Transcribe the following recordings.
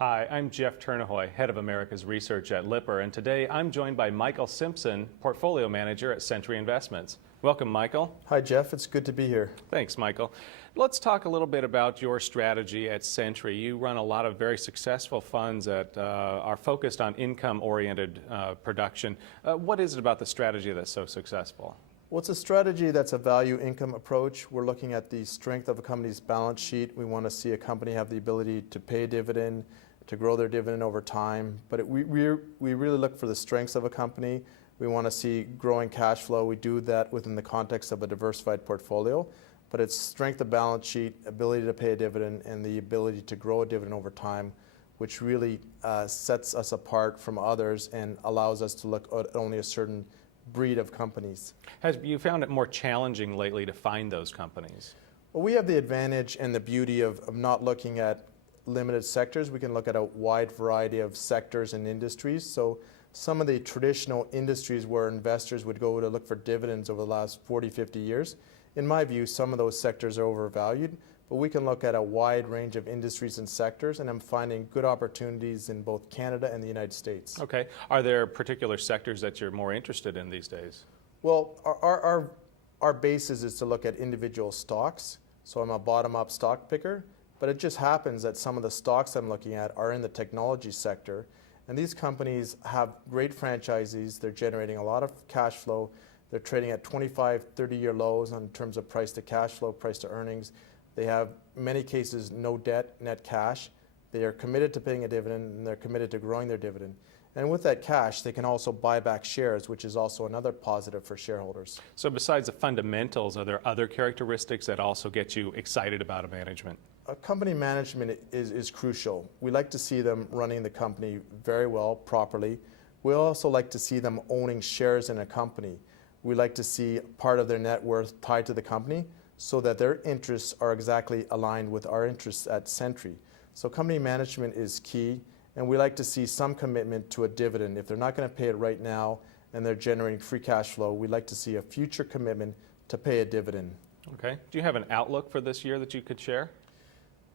Hi, I'm Jeff Turnahoy, Head of America's Research at Lipper, and today I'm joined by Michael Simpson, Portfolio Manager at Sentry Investments. Welcome, Michael. Hi, Jeff. It's good to be here. Thanks, Michael. Let's talk a little bit about your strategy at Sentry. You run a lot of very successful funds that are focused on income-oriented production. What is it about the strategy that's so successful? Well, it's a strategy that's a value income approach. We're looking at the strength of a company's balance sheet. We want to see a company have the ability to pay a dividend, to grow their dividend over time. But we really look for the strengths of a company. We want to see growing cash flow. We do that within the context of a diversified portfolio. But it's strength of balance sheet, ability to pay a dividend, and the ability to grow a dividend over time, which really sets us apart from others and allows us to look at only a certain breed of companies. Have you found it more challenging lately to find those companies? Well, we have the advantage and the beauty of not looking at limited sectors. We can look at a wide variety of sectors and industries. So some of the traditional industries where investors would go to look for dividends over the last 40, 50 years, in my view, some of those sectors are overvalued. But we can look at a wide range of industries and sectors, and I'm finding good opportunities in both Canada and the United States. Okay. Are there particular sectors that you're more interested in these days? Well, our basis is to look at individual stocks. So I'm a bottom-up stock picker, but it just happens that some of the stocks I'm looking at are in the technology sector, and these companies have great franchises. They're generating a lot of cash flow. They're trading at 25, 30-year lows in terms of price to cash flow, price to earnings. They have, in many cases, no debt, net cash. They are committed to paying a dividend, and they're committed to growing their dividend. And with that cash, they can also buy back shares, which is also another positive for shareholders. So besides the fundamentals, are there other characteristics that also get you excited about a management? Company management is crucial. We like to see them running the company very well, properly. We also like to see them owning shares in a company. We like to see part of their net worth tied to the company, so that their interests are exactly aligned with our interests at Sentry. So company management is key, and we like to see some commitment to a dividend. If they're not going to pay it right now and they're generating free cash flow, we'd like to see a future commitment to pay a dividend. Okay. Do you have an outlook for this year that you could share?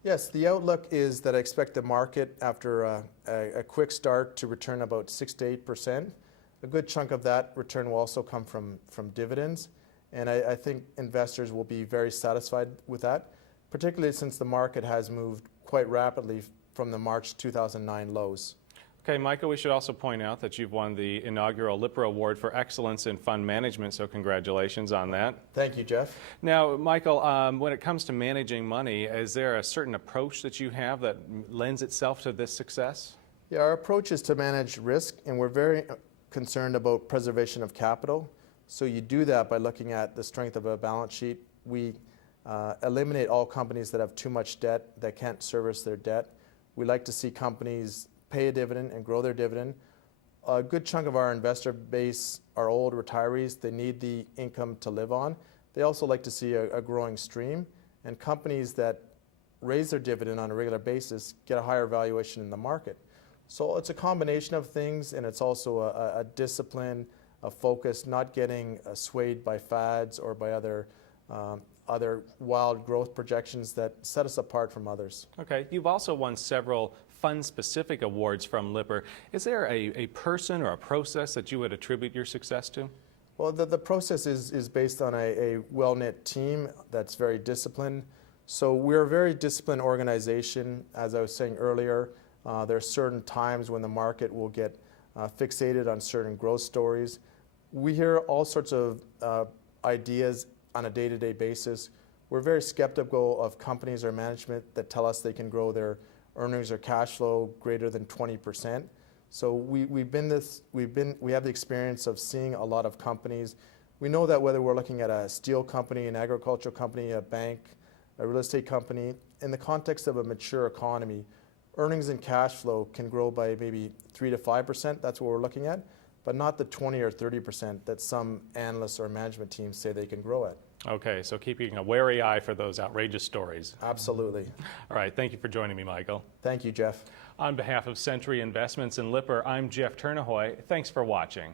Yes, the outlook is that I expect the market, after a quick start, to return about 6 to 8%. A good chunk of that return will also come from dividends. And I think investors will be very satisfied with that, particularly since the market has moved quite rapidly from the March 2009 lows. Okay, Michael, we should also point out that you've won the inaugural Lipper Award for Excellence in Fund Management, so congratulations on that. Thank you, Jeff. Now, Michael, when it comes to managing money, is there a certain approach that you have that lends itself to this success? Yeah, our approach is to manage risk, and we're very concerned about preservation of capital. So you do that by looking at the strength of a balance sheet. We eliminate all companies that have too much debt, that can't service their debt. We like to see companies pay a dividend and grow their dividend. A good chunk of our investor base are old retirees. They need the income to live on. They also like to see a growing stream. And companies that raise their dividend on a regular basis get a higher valuation in the market. So it's a combination of things, and it's also a discipline, a focus, not getting swayed by fads or by other wild growth projections that set us apart from others. Okay, you've also won several fund-specific awards from Lipper. Is there a person or a process that you would attribute your success to? Well, the process is based on a well-knit team that's very disciplined. So we're a very disciplined organization. As I was saying earlier, there are certain times when the market will get fixated on certain growth stories. We hear all sorts of ideas on a day-to-day basis. We're very skeptical of companies or management that tell us they can grow their earnings or cash flow greater than 20%. So we have the experience of seeing a lot of companies. We know that whether we're looking at a steel company, an agricultural company, a bank, a real estate company, in the context of a mature economy, earnings and cash flow can grow by maybe 3 to 5%. That's what we're looking at, but not the 20 or 30% that some analysts or management teams say they can grow at. Okay, so keeping a wary eye for those outrageous stories. Absolutely. All right, thank you for joining me, Michael. Thank you, Jeff. On behalf of Sentry Investments and Lipper, I'm Jeff Turnahoy. Thanks for watching.